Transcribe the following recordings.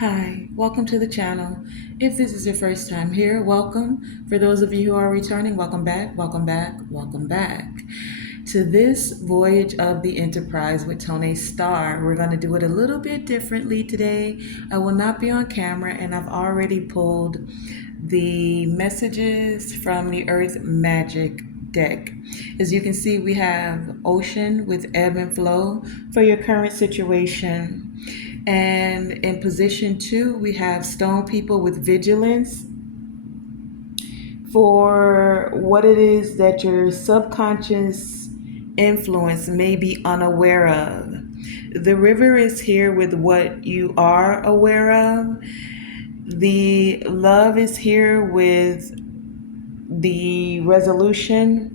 Hi, welcome to the channel. If this is your first time here, welcome. For those of you who are returning, welcome back, welcome back, welcome back to this voyage of the Enterprise with Tonae Star. We're going to do it a little bit differently today. I will not be on camera, and I've already pulled the messages from the Earth Magic deck. As you can see, we have ocean with ebb and flow for your current situation. And in position two, we have stone people with vigilance for what it is that your subconscious influence may be unaware of. The river is here with what you are aware of. The love is here with the resolution,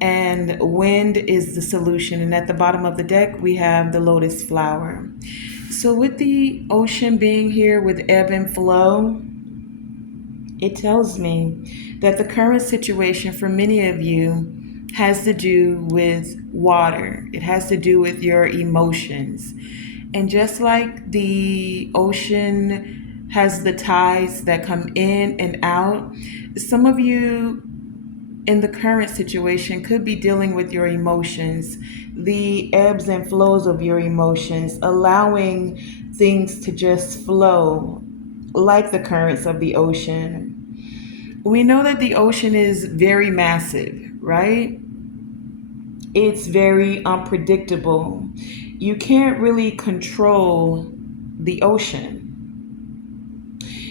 and wind is the solution. And at the bottom of the deck, we have the lotus flower. So, with the ocean being here with ebb and flow, it tells me that the current situation for many of you has to do with water. It has to do with your emotions. And just like the ocean has the tides that come in and out, some of you in the current situation could be dealing with your emotions, the ebbs and flows of your emotions, allowing things to just flow like the currents of the ocean. We know that the ocean is very massive, right? It's very unpredictable. You can't really control the ocean.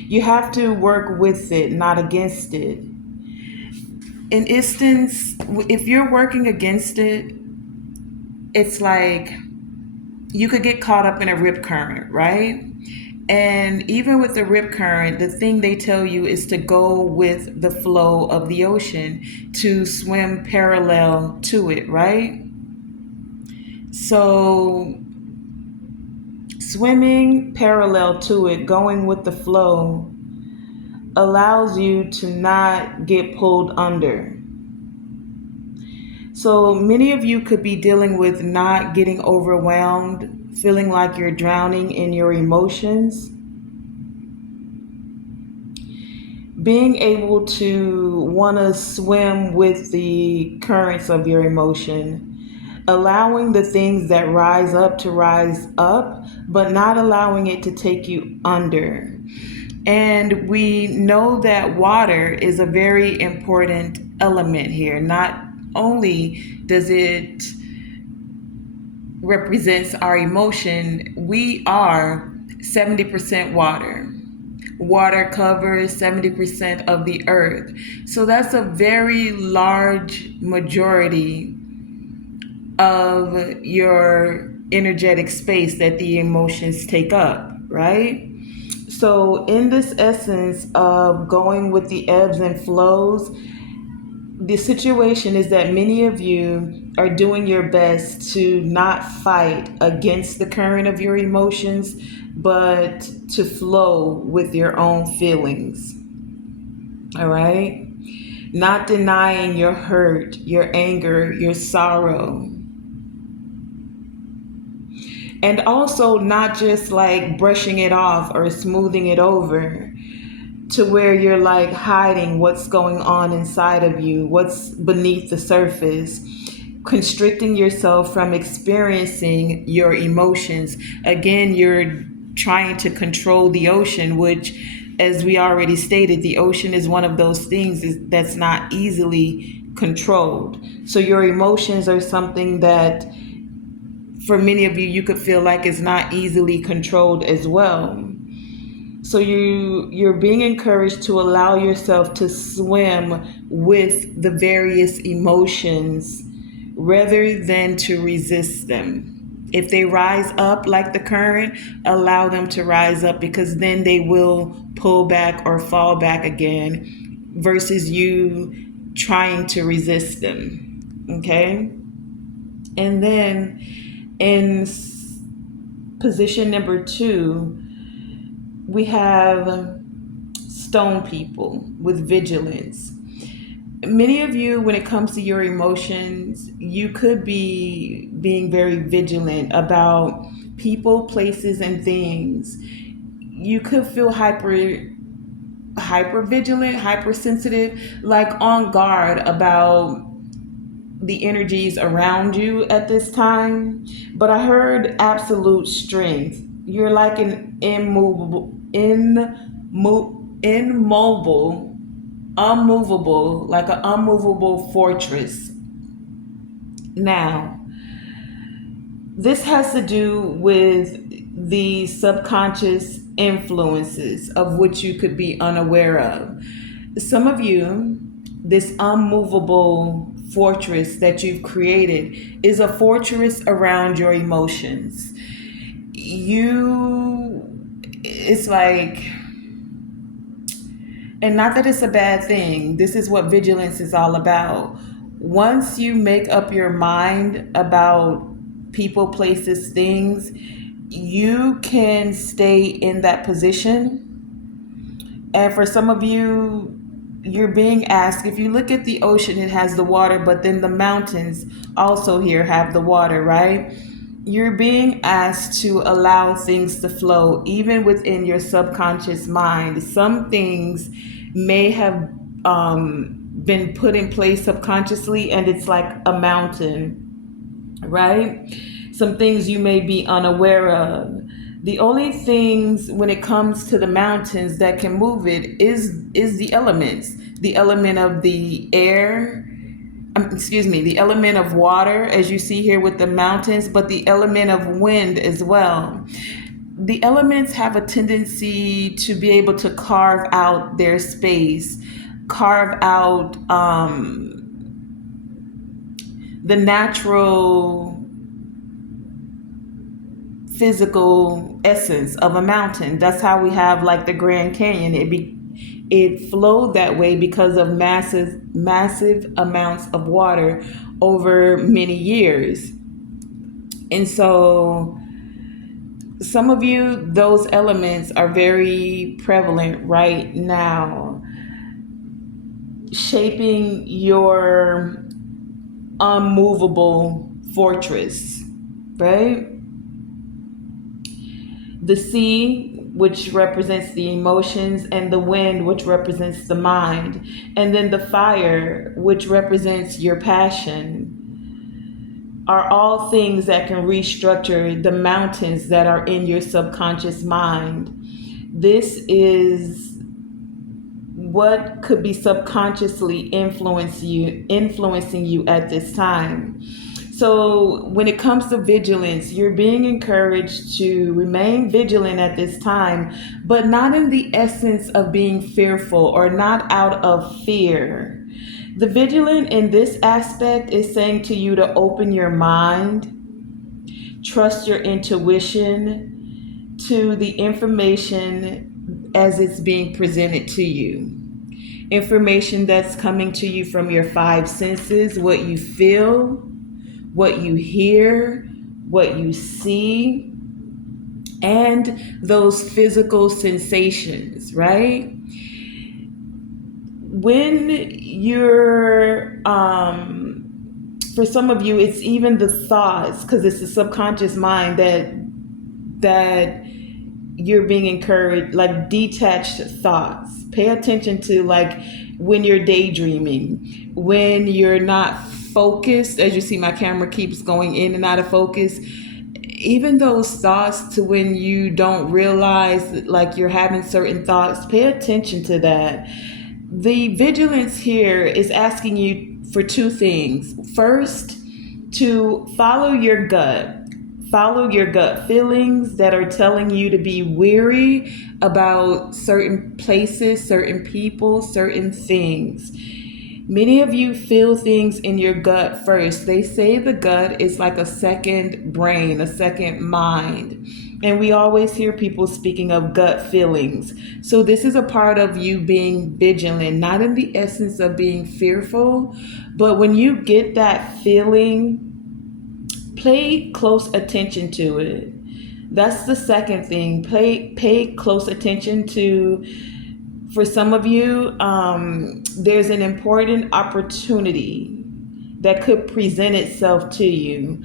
You have to work with it, not against it. In instance, if you're working against it, it's like you could get caught up in a rip current, right? And even with the rip current, the thing they tell you is to go with the flow of the ocean, to swim parallel to it, right? So, swimming parallel to it, going with the flow, allows you to not get pulled under. So many of you could be dealing with not getting overwhelmed, feeling like you're drowning in your emotions. Being able to want to swim with the currents of your emotion. Allowing the things that rise up to rise up, but not allowing it to take you under. And we know that water is a very important element here. Not only does it represents our emotion, we are 70% water. Water covers 70% of the earth. So that's a very large majority of your energetic space that the emotions take up, right? So, in this essence of going with the ebbs and flows, the situation is that many of you are doing your best to not fight against the current of your emotions, but to flow with your own feelings. All right? Not denying your hurt, your anger, your sorrow. And also not just like brushing it off or smoothing it over to where you're like hiding what's going on inside of you, what's beneath the surface, constricting yourself from experiencing your emotions. Again, you're trying to control the ocean, which, as we already stated, the ocean is one of those things that's not easily controlled. So your emotions are something that for many of you, you could feel like it's not easily controlled as well. So you're being encouraged to allow yourself to swim with the various emotions rather than to resist them. If they rise up like the current, allow them to rise up, because then they will pull back or fall back again versus you trying to resist them. Okay? And then in position number two, we have stone people with vigilance. Many of you, when it comes to your emotions, you could be being very vigilant about people, places, and things. you could feel hyper vigilant, hypersensitive, like on guard about the energies around you at this time. But I heard absolute strength. You're like an immobile, unmovable, like an unmovable fortress. Now, this has to do with the subconscious influences of which you could be unaware of. Some of you, this unmovable fortress that you've created is a fortress around your emotions. It's like, and not that it's a bad thing, this is what vigilance is all about. Once you make up your mind about people, places, things, you can stay in that position. And for some of you, you're being asked, if you look at the ocean, it has the water, but then the mountains also here have the water, right? You're being asked to allow things to flow, even within your subconscious mind. Some things may have been put in place subconsciously, and it's like a mountain, right? Some things you may be unaware of. The only things when it comes to the mountains that can move it is the elements. The element of the air, the element of water, as you see here with the mountains, but the element of wind as well. The elements have a tendency to be able to carve out their space, carve out the natural physical essence of a mountain. That's how we have like the Grand Canyon. It flowed that way because of massive amounts of water over many years. And so some of you, those elements are very prevalent right now, shaping your unmovable fortress, right? The sea, which represents the emotions, and the wind, which represents the mind, and then the fire, which represents your passion, are all things that can restructure the mountains that are in your subconscious mind. This is what could be subconsciously influencing you at this time. So when it comes to vigilance, you're being encouraged to remain vigilant at this time, but not in the essence of being fearful or not out of fear. The vigilant in this aspect is saying to you to open your mind, trust your intuition to the information as it's being presented to you. Information that's coming to you from your five senses, what you feel, what you hear, what you see, and those physical sensations, right? When you're, for some of you, it's even the thoughts, because it's the subconscious mind that you're being encouraged, like detached thoughts. Pay attention to like when you're daydreaming, when you're not focused. As you see, my camera keeps going in and out of focus. Even those thoughts to when you don't realize like you're having certain thoughts, pay attention to that. The vigilance here is asking you for two things. First, to follow your gut. Follow your gut feelings that are telling you to be weary about certain places, certain people, certain things. Many of you feel things in your gut first. They say the gut is like a second brain, a second mind. And we always hear people speaking of gut feelings. So this is a part of you being vigilant, not in the essence of being fearful, but when you get that feeling, pay close attention to it. That's the second thing. Pay close attention to. For some of you, there's an important opportunity that could present itself to you.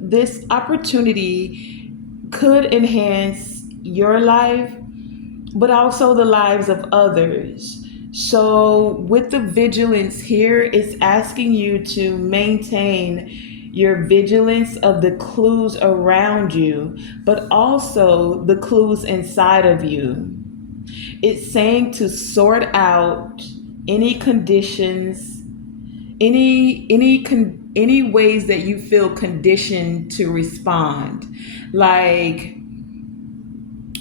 This opportunity could enhance your life, but also the lives of others. So, with the vigilance here, it's asking you to maintain your vigilance of the clues around you, but also the clues inside of you. It's saying to sort out any conditions, any ways that you feel conditioned to respond. Like,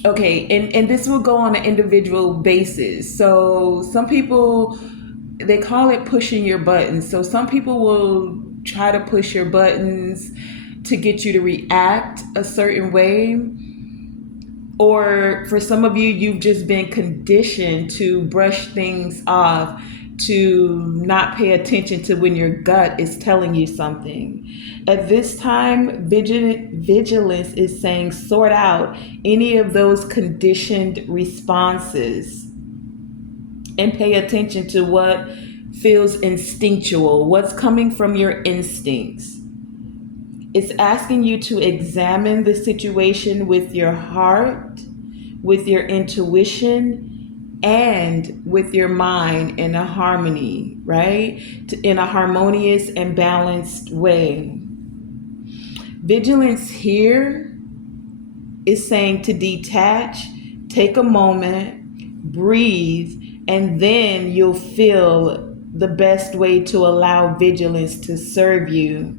okay, and this will go on an individual basis. So some people, they call it pushing your buttons. So some people will try to push your buttons to get you to react a certain way. Or for some of you, you've just been conditioned to brush things off, to not pay attention to when your gut is telling you something. At this time, vigilance is saying sort out any of those conditioned responses and pay attention to what feels instinctual, what's coming from your instincts. It's asking you to examine the situation with your heart, with your intuition, and with your mind in a harmony, right? In a harmonious and balanced way. Vigilance here is saying to detach, take a moment, breathe, and then you'll feel the best way to allow vigilance to serve you.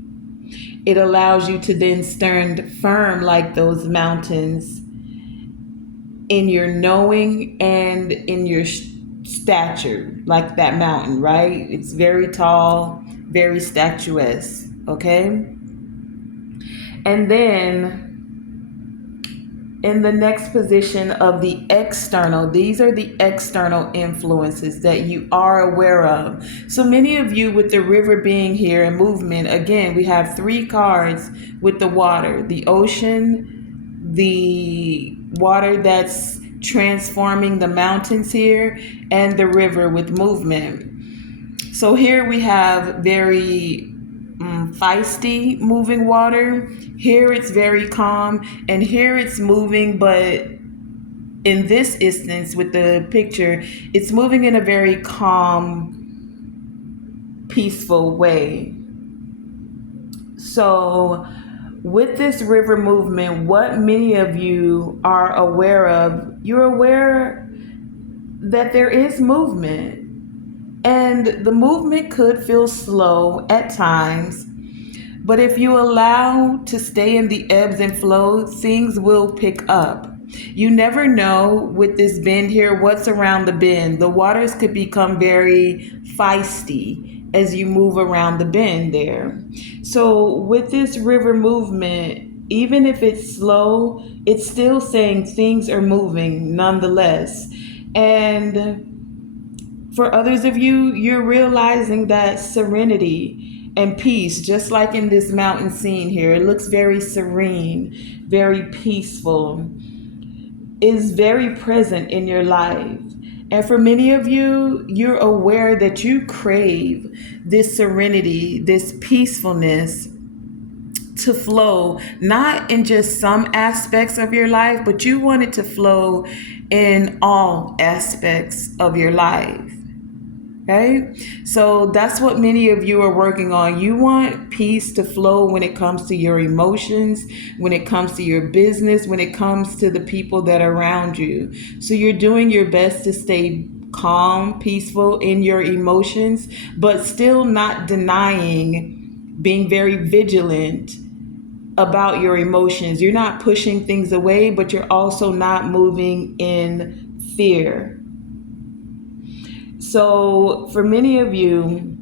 It allows you to then stand firm like those mountains in your knowing and in your stature, like that mountain, right? It's very tall, very statuesque, okay? And then in the next position of the external, these are the external influences that you are aware of. So many of you, with the river being here and movement, again, we have 3 cards with the water, the ocean, the water that's transforming the mountains here, and the river with movement. So here we have very feisty moving water. Here it's very calm, and here it's moving, but in this instance with the picture, it's moving in a very calm, peaceful way. So with this river movement, what many of you are aware of, you're aware that there is movement. And the movement could feel slow at times, but if you allow to stay in the ebbs and flows, things will pick up. You never know with this bend here what's around the bend. The waters could become very feisty as you move around the bend there. So with this river movement, even if it's slow, it's still saying things are moving nonetheless. And for others of you, you're realizing that serenity and peace, just like in this mountain scene here, it looks very serene, very peaceful, is very present in your life. And for many of you, you're aware that you crave this serenity, this peacefulness to flow, not in just some aspects of your life, but you want it to flow in all aspects of your life. Okay? So that's what many of you are working on. You want peace to flow when it comes to your emotions, when it comes to your business, when it comes to the people that are around you. So you're doing your best to stay calm, peaceful in your emotions, but still not denying, being very vigilant about your emotions. You're not pushing things away, but you're also not moving in fear. So for many of you,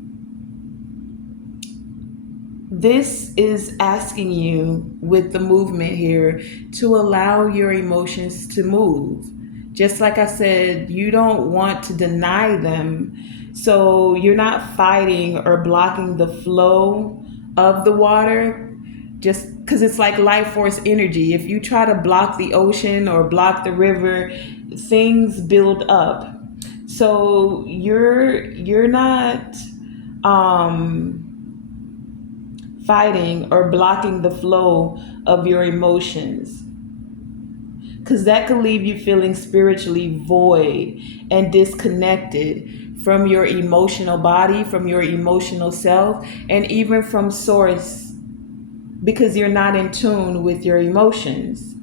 this is asking you with the movement here to allow your emotions to move. Just like I said, you don't want to deny them. So you're not fighting or blocking the flow of the water, just because it's like life force energy. If you try to block the ocean or block the river, things build up. So you're not fighting or blocking the flow of your emotions, because that could leave you feeling spiritually void and disconnected from your emotional body, from your emotional self, and even from source, because you're not in tune with your emotions.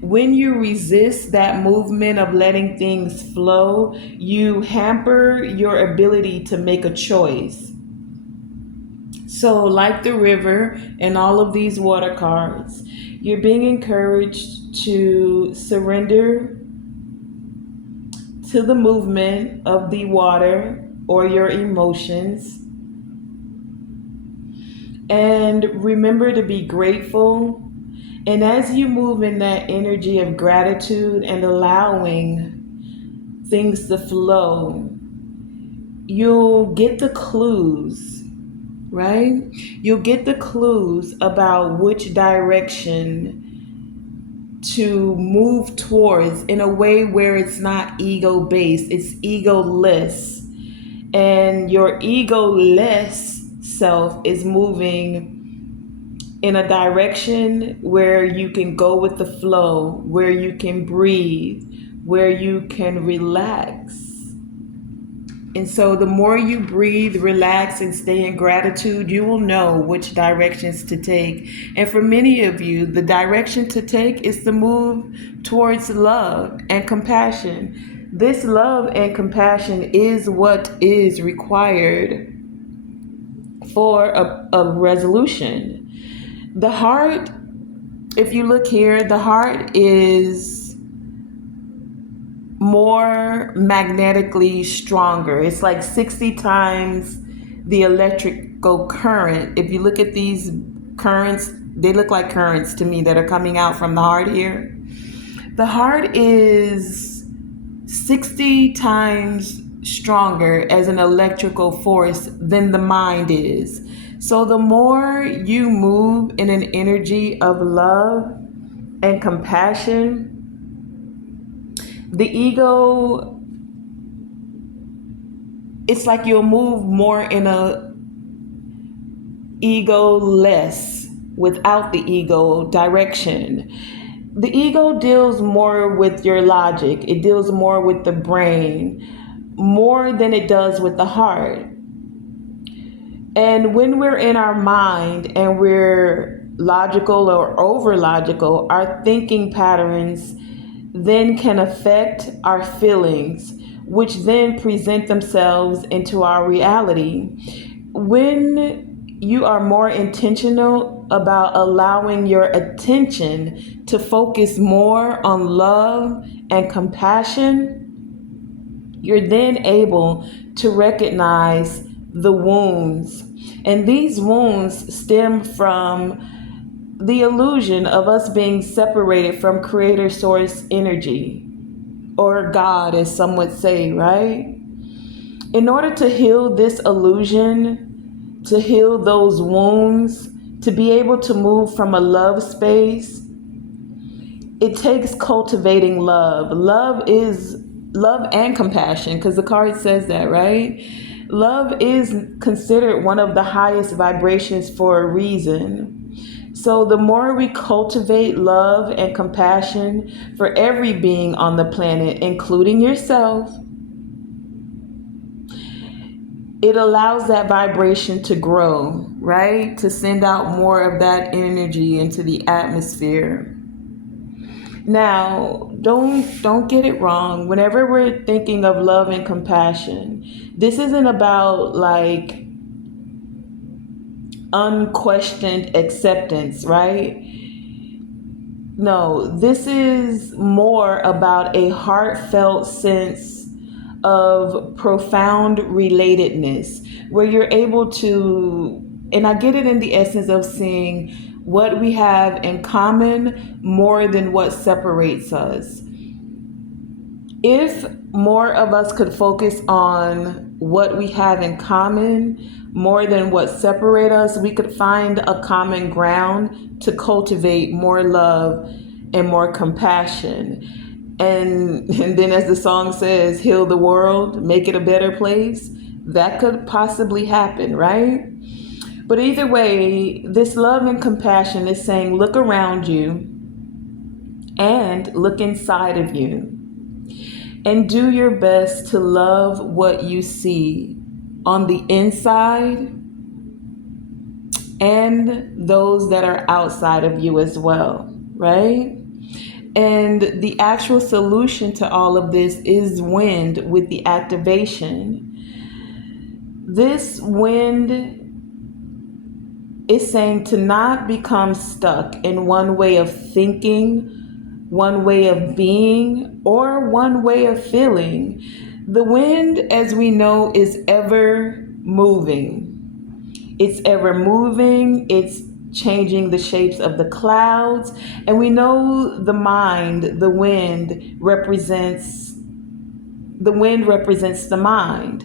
When you resist that movement of letting things flow, you hamper your ability to make a choice. So, like the river and all of these water cards, you're being encouraged to surrender to the movement of the water or your emotions. And remember to be grateful. And as you move in that energy of gratitude and allowing things to flow, you'll get the clues, right? You'll get the clues about which direction to move towards in a way where it's not ego based, it's egoless. And your egoless self is moving in a direction where you can go with the flow, where you can breathe, where you can relax. And so the more you breathe, relax, and stay in gratitude, you will know which directions to take. And for many of you, the direction to take is to move towards love and compassion. This love and compassion is what is required for a resolution. The heart, if you look here, the heart is more magnetically stronger. It's like 60 times the electrical current. If you look at these currents, they look like currents to me that are coming out from the heart here. The heart is 60 times stronger as an electrical force than the mind is. So the more you move in an energy of love and compassion, the ego, it's like you'll move more in a ego-less, without the ego direction. The ego deals more with your logic. It deals more with the brain, more than it does with the heart. And when we're in our mind and we're logical or over logical, our thinking patterns then can affect our feelings, which then present themselves into our reality. When you are more intentional about allowing your attention to focus more on love and compassion, you're then able to recognize the wounds. And these wounds stem from the illusion of us being separated from creator source energy, or God, as some would say, right? In order to heal this illusion, to heal those wounds, to be able to move from a love space, it takes cultivating love. Love is love and compassion, because the card says that, right? Love is considered one of the highest vibrations for a reason. So the more we cultivate love and compassion for every being on the planet, including yourself, it allows that vibration to grow, right? To send out more of that energy into the atmosphere. Now, don't get it wrong. Whenever we're thinking of love and compassion, this isn't about like unquestioned acceptance, right? No, this is more about a heartfelt sense of profound relatedness, where you're able to, and I get it in the essence of seeing what we have in common more than what separates us. If more of us could focus on what we have in common more than what separates us, we could find a common ground to cultivate more love and more compassion. And then, as the song says, heal the world, make it a better place. That could possibly happen, right? But either way, this love and compassion is saying, look around you And look inside of you and do your best to love what you see on the inside and those that are outside of you as well, right? And the actual solution to all of this is wind with the activation. This wind is saying to not become stuck in one way of thinking, one way of being, or one way of feeling. The wind, as we know, is ever moving. It's ever moving, it's changing the shapes of the clouds, and we know the wind represents the mind.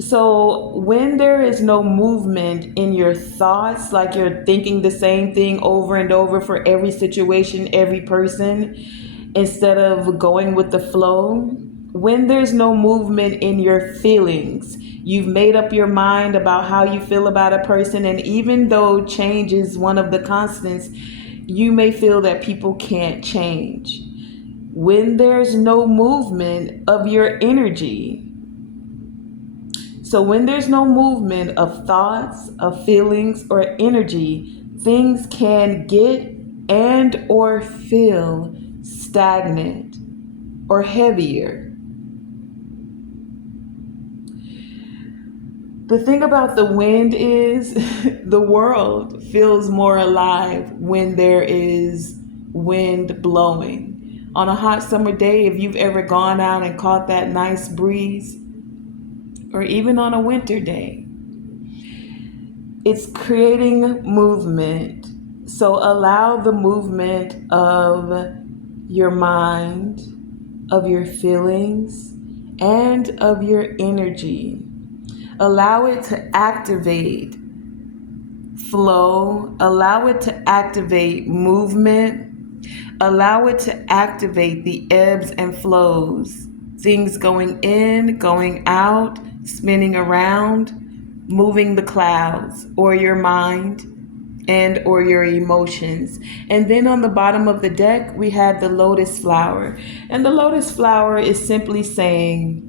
So when there is no movement in your thoughts, like you're thinking the same thing over and over for every situation, every person, instead of going with the flow, when there's no movement in your feelings, you've made up your mind about how you feel about a person, and even though change is one of the constants, you may feel that people can't change. When there's no movement of your energy, so when there's no movement of thoughts, of feelings, or energy, things can get and or feel stagnant or heavier. The thing about the wind is the world feels more alive when there is wind blowing. On a hot summer day, if you've ever gone out and caught that nice breeze, or even on a winter day, it's creating movement. So allow the movement of your mind, of your feelings, and of your energy. Allow it to activate flow. Allow it to activate movement. Allow it to activate the ebbs and flows. Things going in, going out, spinning around, moving the clouds or your mind and or your emotions. And then on the bottom of the deck, we had the lotus flower. And the lotus flower is simply saying,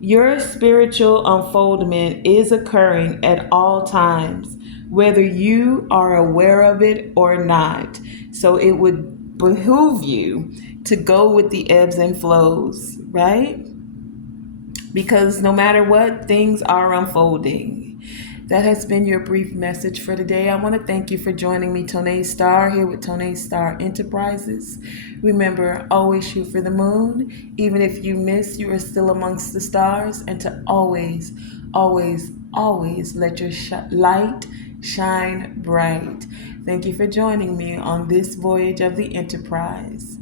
your spiritual unfoldment is occurring at all times, whether you are aware of it or not. So it would behoove you to go with the ebbs and flows, right? Because no matter what, things are unfolding. That has been your brief message for today. I want to thank you for joining me, Tonae Star, here with Tonae Star Enterprises. Remember, always shoot for the moon. Even if you miss, you are still amongst the stars. And to always, always, always let your light shine bright. Thank you for joining me on this voyage of the Enterprise.